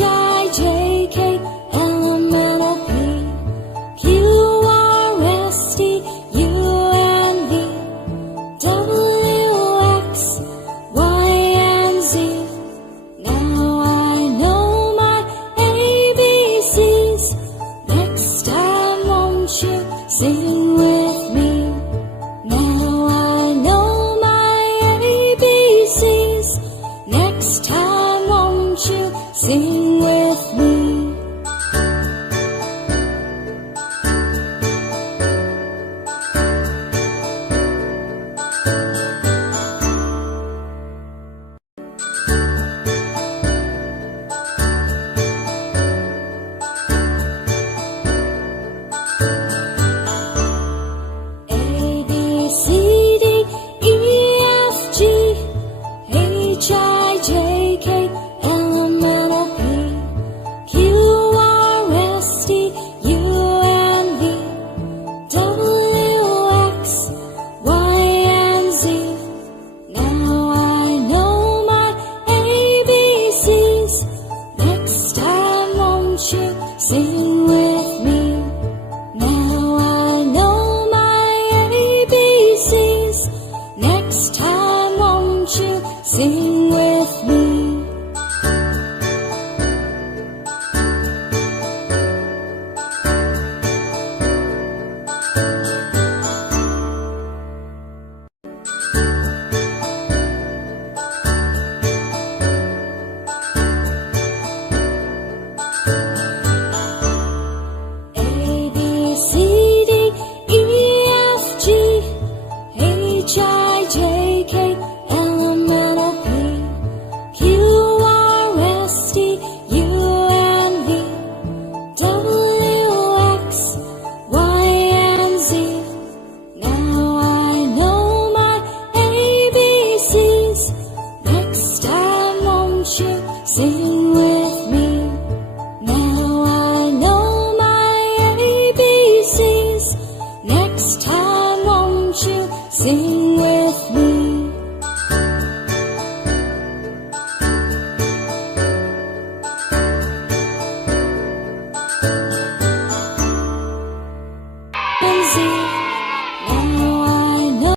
I, J, K, L, M, N, O, P, Q, R, S, T, U, and V, W, X, Y, and Z. Now I know my ABCs. Next time, won't you sing with me? Now I know my ABCs. Next time, won't you sing with me?